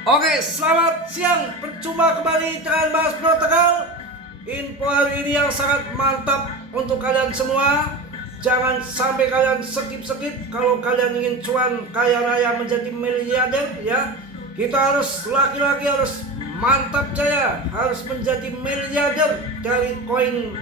Oke, selamat siang. Percuma kembali dengan Mas Bro Tegal. Info hari ini yang sangat mantap untuk kalian semua. Jangan sampai kalian skip. Kalau kalian ingin cuan kaya raya menjadi miliarder ya, kita harus laki-laki harus mantap jaya, harus menjadi miliarder dari koin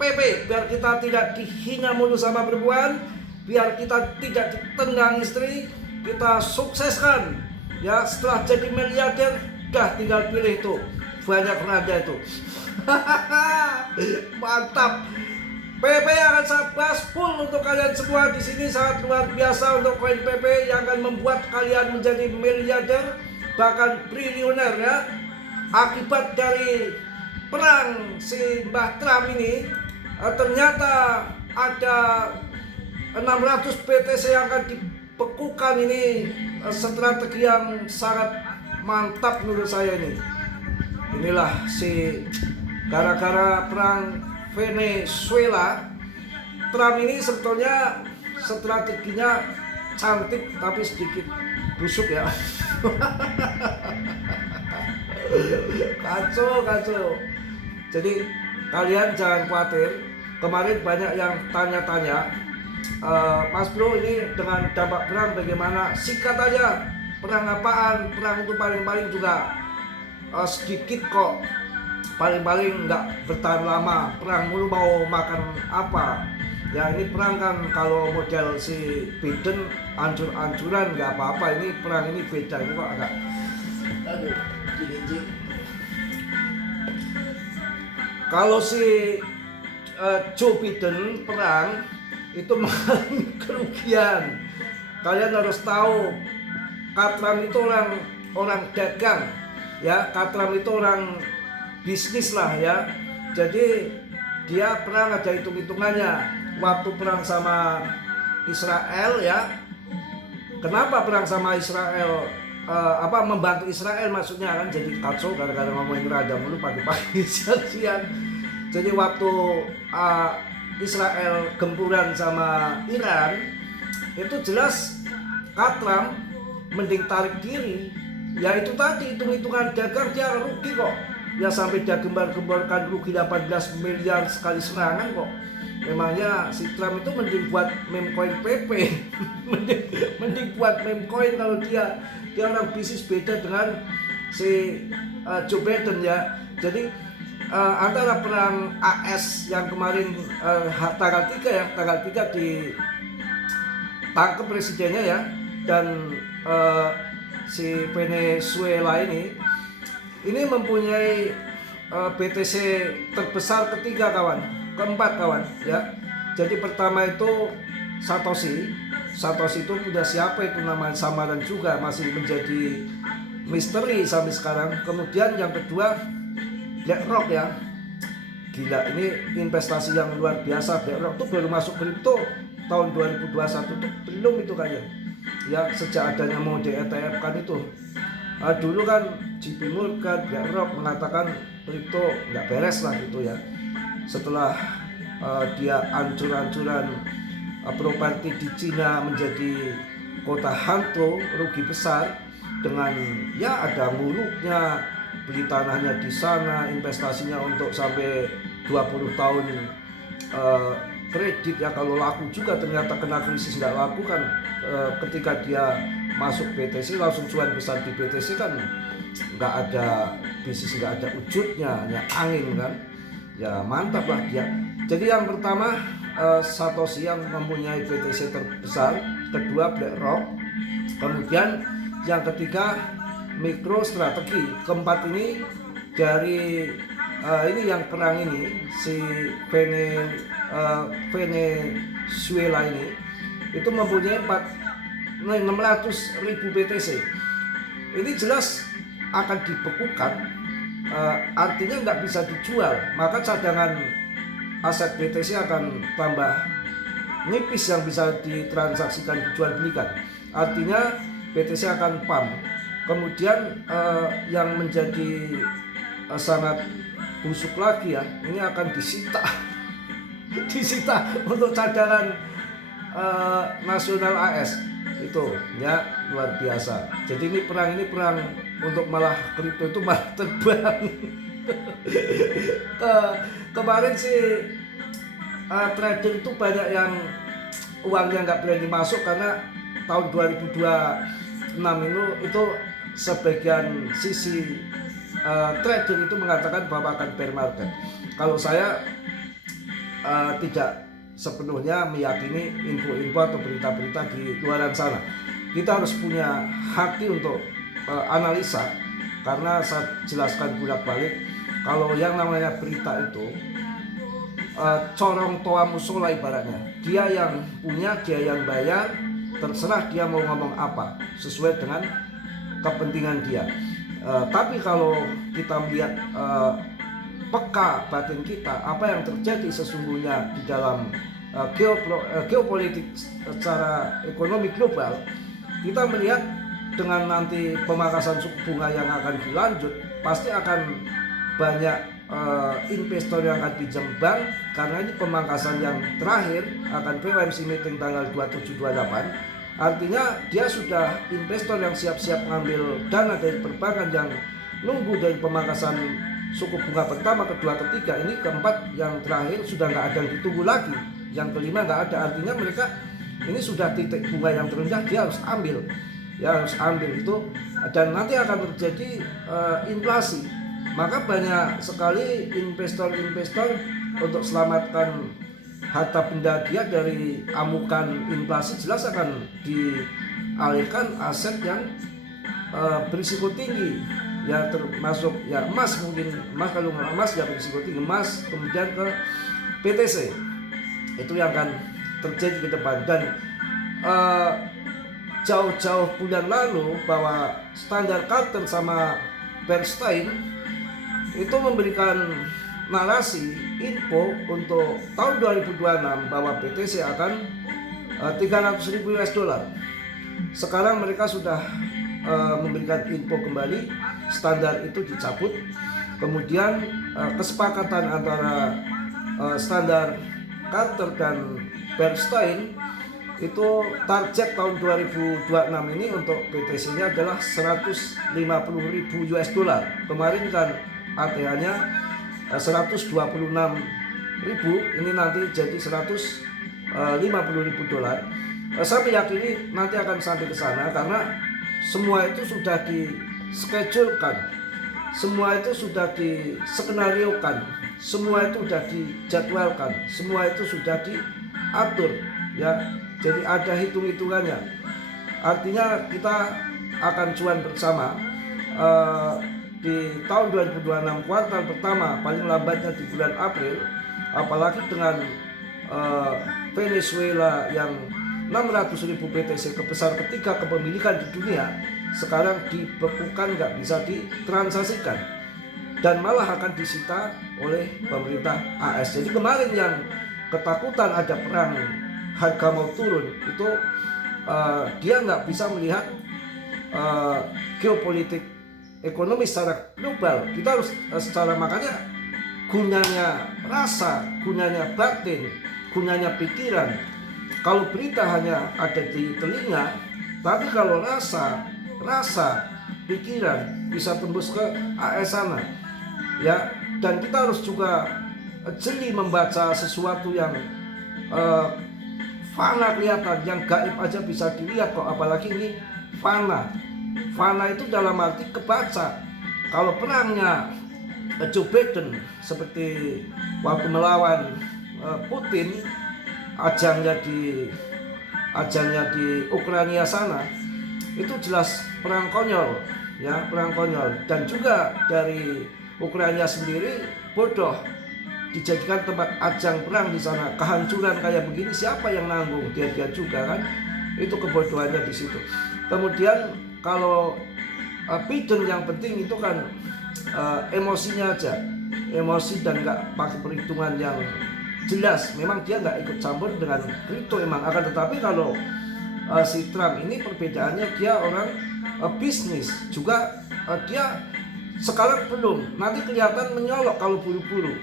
PP biar kita tidak dihina mulu sama perempuan, biar kita tidak ditendang istri, kita sukseskan. Ya, setelah jadi miliarder, dah tinggal pilih itu. Banyak nada itu. Mantap. PP akan saya bahas full untuk kalian semua di sini, sangat luar biasa untuk koin PP yang akan membuat kalian menjadi miliarder, bahkan triliuner ya. Akibat dari perang si Mbah Trump ini, ternyata ada 600 BTC yang akan dibekukan. Ini strategi yang sangat mantap menurut saya ini. Inilah si gara-gara perang Venezuela, Trump ini sebetulnya strateginya cantik tapi sedikit busuk ya. Kacau. Jadi kalian jangan khawatir. Kemarin banyak yang tanya-tanya, Mas Bro ini dengan dampak perang bagaimana? Sikat aja, perang apaan? Perang itu paling-paling juga sedikit kok, paling-paling nggak bertahan lama. Perang mulu mau makan apa? Ya ini perang kan kalau model si Biden ancur-ancuran nggak apa-apa. Ini perang ini beda, ini kok agak kalau si Joe Biden perang itu mengalami kerugian. Kalian harus tahu, Trump itu orang dagang ya, Trump itu orang bisnis lah ya. Jadi dia perang ada hitung-hitungannya. Waktu perang sama Israel ya, kenapa perang sama Israel, membantu Israel maksudnya kan, jadi kacau gara-gara ngomongin rada mulu pagi-pagi siang-siang. Jadi waktu Israel gempuran sama Iran, itu jelas Trump mending tarik diri. Ya itu tadi, hitung-hitungan dagang dia rugi kok. Ya sampai dia gembar-gemborkan rugi 18 miliar sekali serangan kok. Memangnya si Trump itu mending buat meme coin PP. mending buat meme coin kalau dia orang bisnis, beda dengan si Joe Biden ya. Jadi antara perang AS yang kemarin tanggal 3 ditangkap presidennya ya, dan si Venezuela ini mempunyai BTC terbesar keempat kawan ya. Jadi pertama itu Satoshi itu punya siapa itu, nama samaran juga masih menjadi misteri sampai sekarang. Kemudian yang kedua BlackRock ya, gila ini investasi yang luar biasa. BlackRock tuh baru masuk kripto tahun 2021 tuh, belum itu kayaknya ya, sejak adanya mode ETF kan itu. Dulu kan JP Morgan, BlackRock mengatakan kripto nggak beres lah gitu ya. Setelah dia ancur-ancuran properti di Cina menjadi kota hantu, rugi besar dengan ya ada muluknya, beli tanahnya di sana, investasinya untuk sampai 20 tahun kredit ya, kalau laku juga ternyata kena krisis nggak laku kan. Ketika dia masuk BTC langsung cuan besar di BTC kan, nggak ada bisnis, nggak ada wujudnya, hanya angin kan ya. Mantap lah dia. Jadi yang pertama Satoshi yang mempunyai BTC terbesar, kedua BlackRock, kemudian yang ketiga MicroStrategy, keempat ini dari ini yang perang ini si Venezuela ini itu mempunyai 600.000 BTC. Ini jelas akan dibekukan, artinya nggak bisa dijual, maka cadangan aset BTC akan tambah nipis yang bisa ditransaksikan, dijual belikan. Artinya BTC akan pump. Kemudian yang menjadi sangat busuk lagi ya, ini akan disita untuk cadangan nasional AS. itu ya luar biasa. Jadi ini perang untuk malah kripto itu malah terbang. Kemarin sih trader itu banyak yang uangnya nggak berani masuk karena tahun 2026 itu sebagian sisi trader itu mengatakan bahwa akan bear market. Kalau saya tidak sepenuhnya meyakini info-info atau berita-berita di luaran sana. Kita harus punya hati untuk analisa, karena saya jelaskan bolak-balik, kalau yang namanya berita itu corong toa musola ibaratnya. Dia yang punya, dia yang bayar, terserah dia mau ngomong apa sesuai dengan kepentingan dia. Tapi kalau kita melihat peka batin kita, apa yang terjadi sesungguhnya di dalam geopolitik secara ekonomi global, kita melihat dengan nanti pemangkasan suku bunga yang akan dilanjut, pasti akan banyak investor yang akan pinjam bank, karena ini pemangkasan yang terakhir akan FOMC meeting tanggal 27-28. Artinya dia sudah investor yang siap-siap ngambil dana dari perbankan yang nunggu dari pemangkasan suku bunga pertama, kedua, ketiga, ini keempat yang terakhir sudah nggak ada yang ditunggu lagi, yang kelima nggak ada. Artinya mereka ini sudah titik bunga yang terendah, dia harus ambil, itu, dan nanti akan terjadi inflasi. Maka banyak sekali investor untuk selamatkan harta benda dia dari amukan inflasi, jelas akan dialihkan aset yang berisiko tinggi, ya termasuk ya emas. Mungkin emas, kalau nggak emas ya berisiko tinggi, emas, kemudian ke PTC. Itu yang akan terjadi ke depan. Dan jauh-jauh bulan lalu bahwa Standard Chartered sama Bernstein itu memberikan narasi info untuk tahun 2026 bahwa BTC akan 300.000 US dollar. Sekarang mereka sudah memberikan info kembali, standar itu dicabut. Kemudian kesepakatan antara Standard Chartered dan Bernstein itu target tahun 2026 ini untuk BTC-nya adalah 150.000 US dollar. Kemarin kan ATH-nya 126.000, ini nanti jadi 150.000 dolar. Saya meyakini nanti akan sampai ke sana karena semua itu sudah di-schedulekan, semua itu sudah diskenariokan, semua itu sudah dijadwalkan, semua itu sudah diatur, ya. Jadi ada hitung-hitungannya. Artinya kita akan cuan bersama di tahun 2026 kuartal pertama, paling lambatnya di bulan April. Apalagi dengan Venezuela yang 600.000 BTC kebesar ketiga kepemilikan di dunia sekarang dibekukan, nggak bisa ditransaksikan dan malah akan disita oleh pemerintah AS. Jadi kemarin yang ketakutan ada perang, harga mau turun, itu dia nggak bisa melihat geopolitik ekonomi secara global. Kita harus secara, makanya gunanya rasa, gunanya batin, gunanya pikiran. Kalau berita hanya ada di telinga, tapi kalau rasa, pikiran bisa tembus ke AS sana, ya. Dan kita harus juga jeli membaca sesuatu yang fana kelihatan, yang gaib aja bisa dilihat kok, apalagi ini fana. Fana itu dalam arti kebaca. Kalau perangnya Joe Biden seperti waktu melawan Putin, ajangnya di Ukraina sana, itu jelas perang konyol, ya, perang konyol. Dan juga dari Ukraina sendiri bodoh, dijadikan tempat ajang perang di sana. Kehancuran kayak begini siapa yang nanggung? Dia juga kan. Itu kebodohannya di situ. Kemudian kalau Biden yang penting itu kan emosinya aja, emosi dan nggak pakai perhitungan yang jelas. Memang dia nggak ikut campur dengan kripto emang, akan tetapi kalau si Trump ini perbedaannya, dia orang bisnis juga. Dia sekarang belum, nanti kelihatan menyolok kalau buru-buru.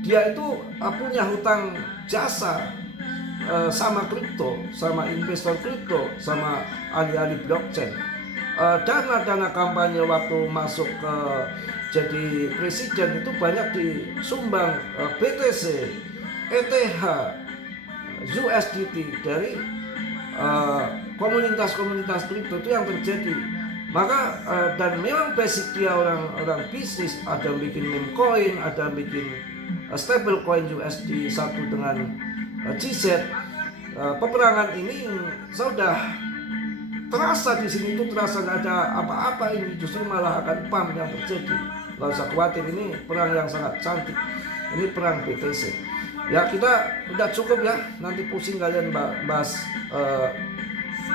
Dia itu punya hutang jasa sama kripto, sama investor kripto, sama ahli-ahli blockchain. dana-dana kampanye waktu masuk ke jadi presiden itu banyak disumbang BTC, ETH, USDT dari komunitas-komunitas kripto. Itu yang terjadi. Maka dan memang basic dia orang bisnis, ada yang bikin meme coin, ada yang bikin stable coin USD satu dengan GZ. Peperangan ini sudah terasa di sini, itu terasa nggak ada apa-apa, ini justru malah akan pump yang terjadi. Nggak usah khawatir, ini perang yang sangat cantik. Ini perang BTC. Ya kita udah cukup ya, nanti pusing kalian bahas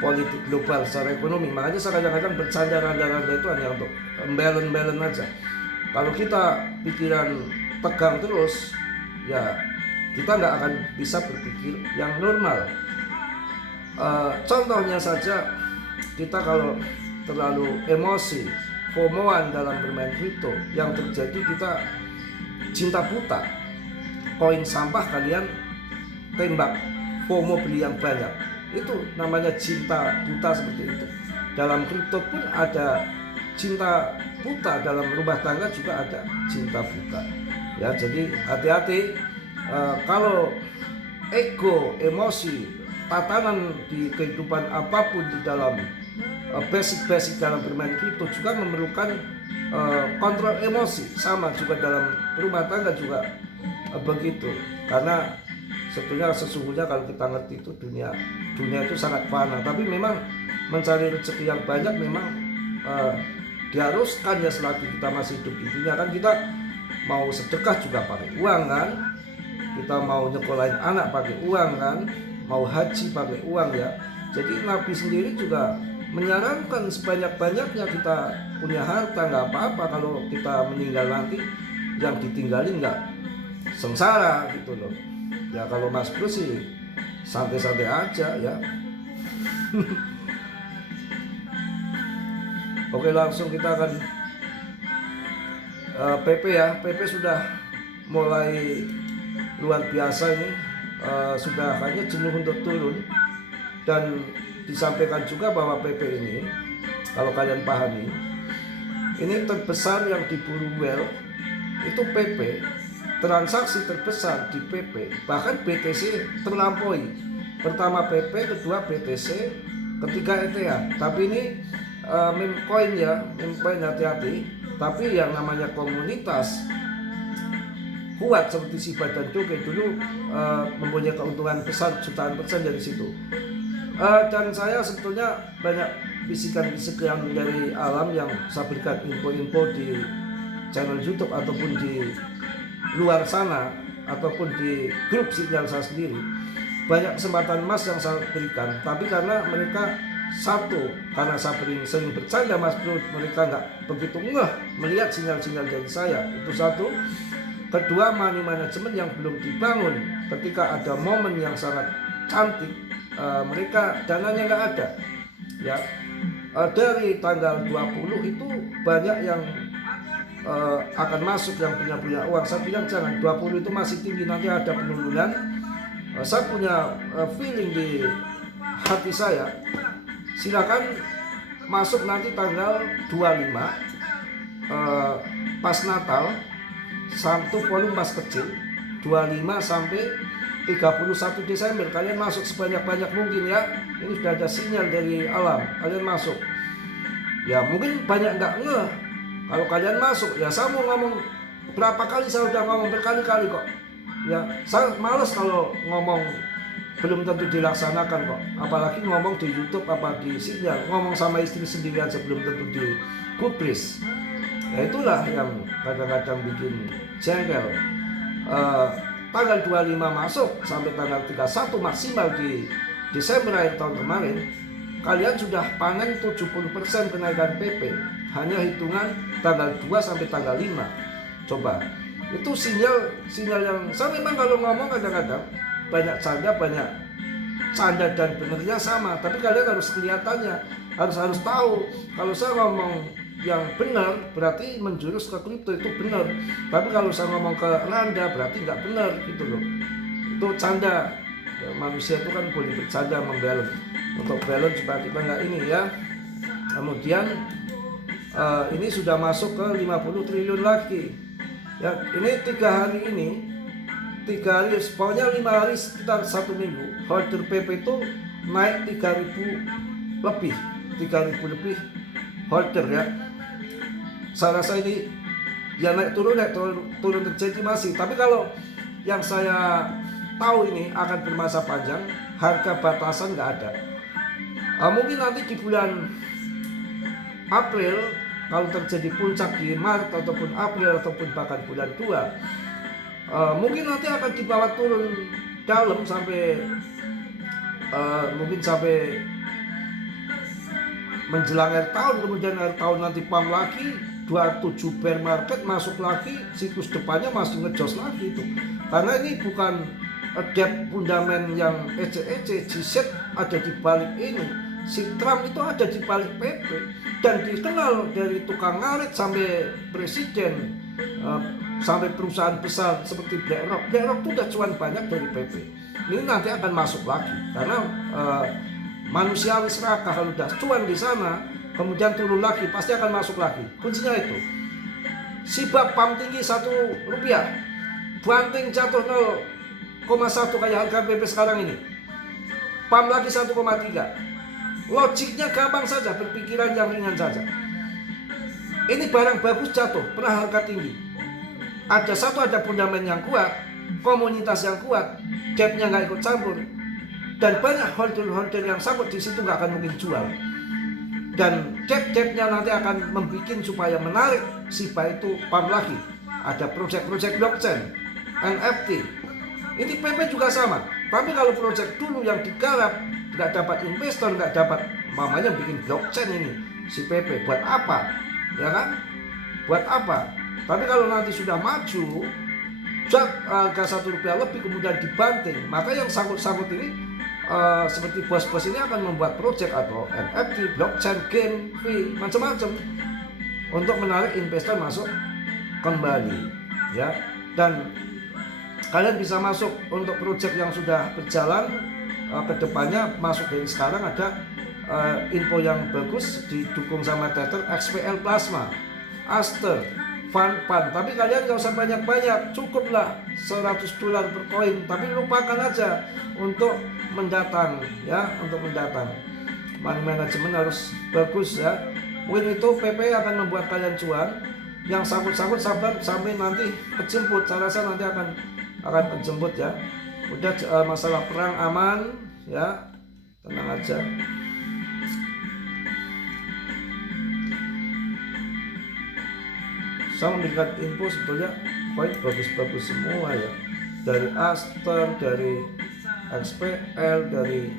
politik global secara ekonomi. Makanya saya kadang-kadang bercanda-canda itu hanya untuk balance aja. Kalau kita pikiran tegang terus, ya kita nggak akan bisa berpikir yang normal. Contohnya saja, kita kalau terlalu emosi, FOMO-an dalam bermain kripto, yang terjadi kita cinta buta. Koin sampah kalian tembak, FOMO beli yang banyak. Itu namanya cinta buta seperti itu. Dalam kripto pun ada cinta buta, dalam rumah tangga juga ada cinta buta. Ya, jadi hati-hati kalau ego, emosi, tatanan di kehidupan apapun di dalam basic dalam bermain kripto juga memerlukan kontrol emosi. Sama juga dalam rumah tangga juga begitu. Karena sesungguhnya kalau kita ngerti itu dunia itu sangat fana. Tapi memang mencari rezeki yang banyak memang diharuskan ya selagi kita masih hidup di dunia. Kan kita mau sedekah juga pakai uang kan, kita mau nyekolahin anak pakai uang kan, mau haji pakai uang ya. Jadi Nabi sendiri juga menyarankan sebanyak-banyaknya kita punya harta, nggak apa-apa kalau kita meninggal nanti yang ditinggalin nggak sengsara gitu loh. Ya kalau Mas Bro sih santai-santai aja ya. Oke, langsung kita akan PP ya. PP sudah mulai luar biasa ini, sudah hanya jenuh untuk turun. Dan disampaikan juga bahwa PP ini, kalau kalian pahami, ini terbesar yang diburu whale itu PP. Transaksi terbesar di PP, bahkan BTC terlampaui. Pertama PP, kedua BTC, ketiga ETH. Tapi ini meme coin ya, meme coin hati-hati. Tapi yang namanya komunitas kuat seperti Shiba dan Doge dulu mempunyai keuntungan besar jutaan persen dari situ. Dan saya sebetulnya banyak bisikan-bisikan dari alam yang saya berikan info-info di channel YouTube ataupun di luar sana ataupun di grup sinyal saya sendiri. Banyak kesempatan emas yang saya berikan, tapi karena mereka karena saya sering bercanda Mas Bro, mereka nggak begitu ngeh melihat sinyal-sinyal dari saya. Itu satu. Kedua, money management yang belum dibangun. Ketika ada momen yang sangat cantik, mereka dananya nggak ada. Ya, dari tanggal 20 itu banyak yang akan masuk yang punya uang. Saya bilang jangan, 20 itu masih tinggi, nanti ada penurunan. Saya punya feeling di hati saya, silakan masuk nanti tanggal 25 pas Natal, satu volume pas kecil, 25 sampai 31 Desember. Kalian masuk sebanyak-banyak mungkin ya. Ini sudah ada sinyal dari alam, kalian masuk. Ya mungkin banyak nggak ngeh. Kalau kalian masuk, ya saya mau ngomong berapa kali, saya udah ngomong berkali-kali kok. Ya saya males kalau ngomong belum tentu dilaksanakan kok. Apalagi ngomong di YouTube apa di sinyal, ngomong sama istri sendiri aja belum tentu digubris. Ya itulah yang kadang-kadang bikin jengkel. Tanggal 25 masuk sampai tanggal 31 maksimal di Desember akhir tahun kemarin, kalian sudah panen 70% kenaikan PP. Hanya hitungan tanggal 2 sampai tanggal 5. Coba. Itu sinyal yang saya memang kalau ngomong kadang-kadang banyak canda dan benernya sama, tapi kalian harus kelihatannya, harus tahu kalau saya ngomong yang benar berarti menjurus ke kripto itu benar, tapi kalau saya ngomong ke Randa berarti nggak benar gitu loh. Itu canda ya, manusia itu kan boleh bercanda, membalance. Untuk balance supaya kita nggak ini ya. Kemudian ini sudah masuk ke 50 triliun lagi. Ya, ini 3 hari ini, 3 hari, pokoknya 5 hari sekitar 1 minggu, holder PP itu naik 3.000 lebih, 3.000 lebih holder ya. Saya rasa ini ya naik turun terjadi masih. Tapi kalau yang saya tahu ini akan bermasa panjang, harga batasan nggak ada. Mungkin nanti di bulan April kalau terjadi puncak di Maret ataupun April ataupun bahkan bulan 2, mungkin nanti akan dibawa turun dalam sampai mungkin sampai menjelang akhir tahun. Kemudian akhir tahun nanti pump lagi 27 bear market, masuk lagi, siklus depannya masih ngejos lagi itu. Karena ini bukan debt fundament yang ece-ece, GZ ada di balik ini. Si Trump itu ada di balik PP dan dikenal dari tukang ngarit sampai presiden, sampai perusahaan besar seperti BlackRock. BlackRock itu udah cuan banyak dari PP. Ini nanti akan masuk lagi karena manusiawi serakah, kalau udah cuan di sana kemudian turun lagi pasti akan masuk lagi. Kuncinya itu. Sibak pam tinggi 1 rupiah, banting jatuh 0,1 kayak harga PP sekarang ini. Pam lagi 1,3. Logiknya gampang saja, berpikiran yang ringan saja. Ini barang bagus jatuh, pernah harga tinggi. Ada fundament yang kuat, komunitas yang kuat, debt-nya nggak ikut campur, dan banyak holder-holder yang sangkut di situ nggak akan mungkin jual. Dan debt-nya nanti akan membuat supaya menarik SIBA itu pump lagi. Ada proyek-proyek blockchain, NFT. Ini PP juga sama. Tapi kalau proyek dulu yang digarap nggak dapat investor, nggak dapat mamanya bikin blockchain ini si PP, buat apa? Ya kan? Buat apa? Tapi kalau nanti sudah maju, harga 1 rupiah lebih kemudian dibanting, maka yang sangkut-sangkut ini seperti bos-bos ini akan membuat proyek atau NFT, blockchain, game, fee, macam-macam untuk menarik investor masuk kembali, ya. Dan kalian bisa masuk untuk proyek yang sudah berjalan kedepannya, masuk dari sekarang. Ada info yang bagus didukung sama Tether, XPL Plasma, Aster, Fun. Tapi kalian gak usah banyak-banyak, cukuplah $100 per koin. Tapi lupakan aja untuk mendatang, ya, untuk mendatang. Money management harus bagus ya. Mungkin itu PP akan membuat kalian cuan. Yang sangkut-sangkut sabar sampai nanti kejemput. Saya rasa nanti akan kejemput ya. Udah masalah perang aman ya, tenang aja. Saya memberikan info sebetulnya koin bagus-bagus semua ya, dari Aster, dari XPL, dari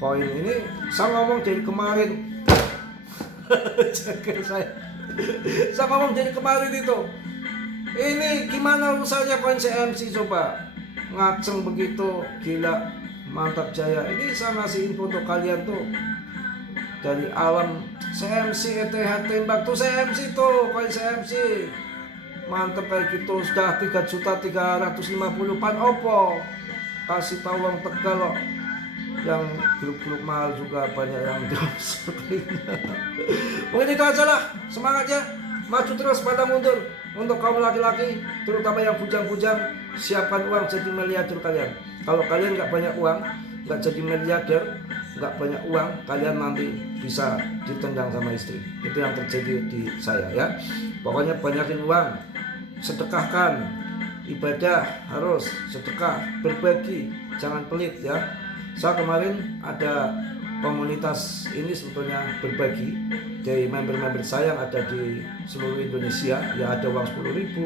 koin ini. Saya ngomong dari kemarin saya ngomong dari kemarin itu, ini gimana urusannya koin CMC, coba ngaceng begitu, gila, mantap jaya. Ini saya ngasih info untuk kalian tuh dari alam CMC, ETH tembak tuh CMC tuh, koin CMC mantap kayak gitu. Sudah 3.350.000 pan opo, kasih tahu orang Tegal loh. Yang grup-grup mahal juga banyak yang sepertinya. Mungkin itu aja lah, semangat ya, maju terus pantang mundur. Untuk kaum laki-laki, terutama yang bujang-bujang, siapkan uang jadi miliarder kalian. Kalau kalian nggak banyak uang, nggak jadi miliarder, nggak banyak uang, kalian nanti bisa ditendang sama istri. Itu yang terjadi di saya ya. Pokoknya banyakin uang, sedekahkan, ibadah harus sedekah, berbagi, jangan pelit ya. Saya kemarin ada komunitas ini sebetulnya berbagi dari member-member saya yang ada di seluruh Indonesia ya. Ada uang 10.000,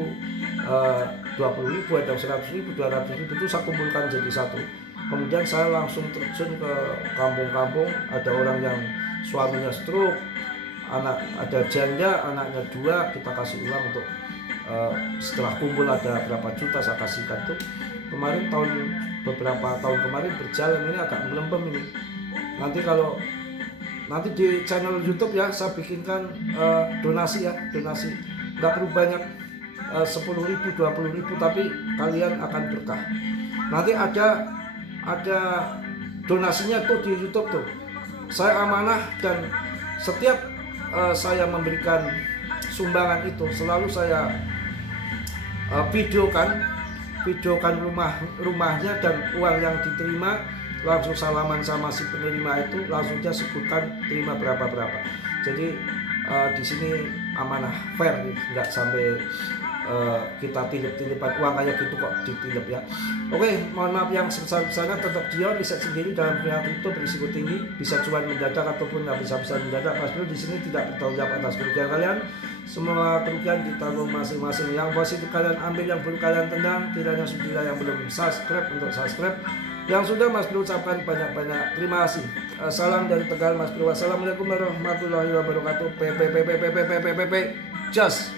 20.000, ada 100.000, 200.000, itu saya kumpulkan jadi satu. Kemudian saya langsung terjun ke kampung-kampung. Ada orang yang suaminya stroke, ada janda, anaknya 2, kita kasih uang untuk setelah kumpul ada berapa juta saya kasihkan tuh. Kemarin beberapa tahun kemarin berjalan, ini agak melempem ini. Nanti di channel YouTube ya saya bikinkan donasi ya, donasi nggak perlu banyak, 10.000, 20.000, tapi kalian akan berkah. Nanti ada donasinya tuh di YouTube tuh. Saya amanah dan setiap saya memberikan sumbangan itu selalu saya videokan rumahnya, dan uang yang diterima langsung salaman sama si penerima itu, langsung dia sebutkan terima berapa. Jadi di sini amanah, fair, nggak sampai kita tilep-tilepan uang kayak gitu kok ditilep ya. Oke, mohon maaf yang sebesar-besarnya. Tetap Dion, riset sendiri dalam dunia kripto berisiko tinggi, bisa cuan mendadak ataupun nggak bisa mendadak. Mas Bro di sini tidak bertanggung jawab atas kerugian kalian. Semua kerugian ditanggung masing-masing. Yang positif kalian ambil, yang buruk kalian tendang. Kiranya sudilah yang belum subscribe untuk subscribe. Yang sudah, Mas Bro ucapkan banyak-banyak terima kasih. Salam dari Tegal, Mas Bro. Wassalamualaikum warahmatullahi wabarakatuh. Just